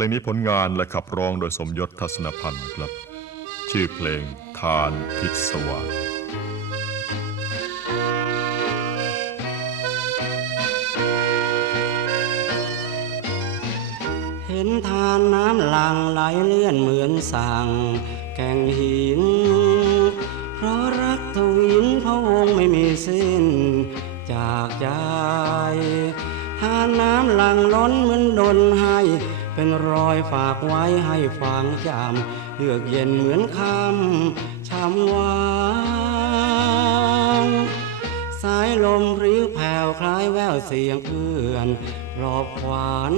ลงนี้ผลงานและขับร้องโดยสมยศทัศนพันธ์ครับ ชื่อเพลงทานทิศวางเห็นทานน้ำหลังไหลเลื่อนเหมือนสั่งแก่งหิน เพราะรักทวินพระวงศ์ไม่มีสิ้นจากใจทานน้ำหลังล้นเหมือนดนให้ เป็นรอยฝากไว้ให้ฝังจำเยือกเย็นเหมือนคำช้ำวานสายลมริ้วแผ่วคล้ายแววเสียงเพื่อนปลอบขวัญ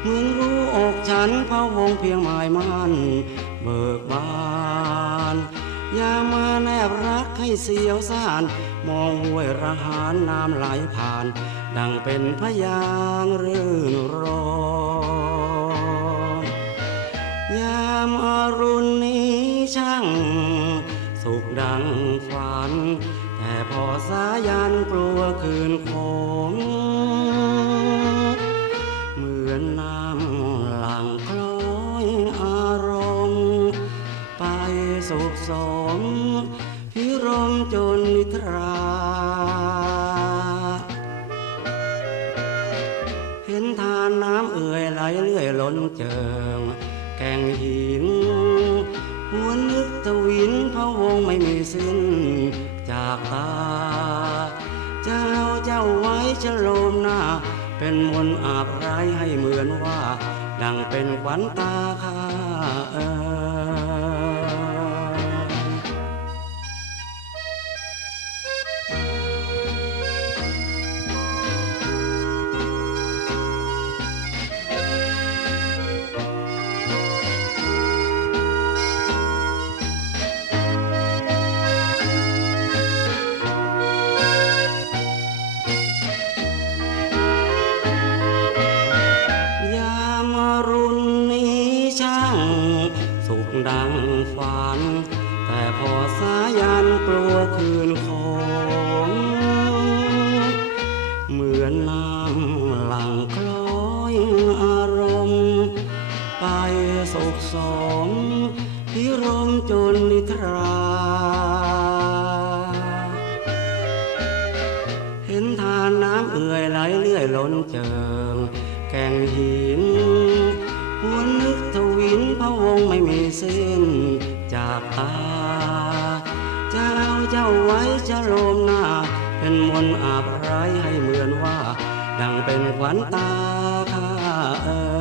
เหมือนรู้อกฉันพระวงเพียงหมายมั่นเบิกบานอย่ามาแนบรักให้เสียวซ่าน มองห้วยระหารน้ำไหลผ่าน ดังเป็นพยางค์รื่น ง สุขดังฝัน แต่พอสายันกลัวคืนคงเหมือนน้ำหลังคล้อยอารมณ์ ไปสุขสมพิรมจนนิทราเห็นทานน้ำเอื่อยไหลเลื่อยล้นเจิง แก่งหิน ไม่มีสิ้นจากตา เจ้าเจ้าไว้ชะโลมหน้า เป็นมนต์อาบไรายให้เหมือนว่า ดังเป็นขวัญตาข้าเอ่ย ดังฝัน แต่พอสายันกลัวคืนของ เหมือนน้ำหลังคล้อยอารมณ์ ไปสกสมที่ร้อมจนนิทรา เห็นทานน้ำเอื่อยไหลเลื่อยล้นเจิง แกงหีา จะเราเจ้าไว้จะโลมหน้า เป็นมนอาบร้ายให้เหมือนว่า ดังเป็นขวัญตาข้าเออ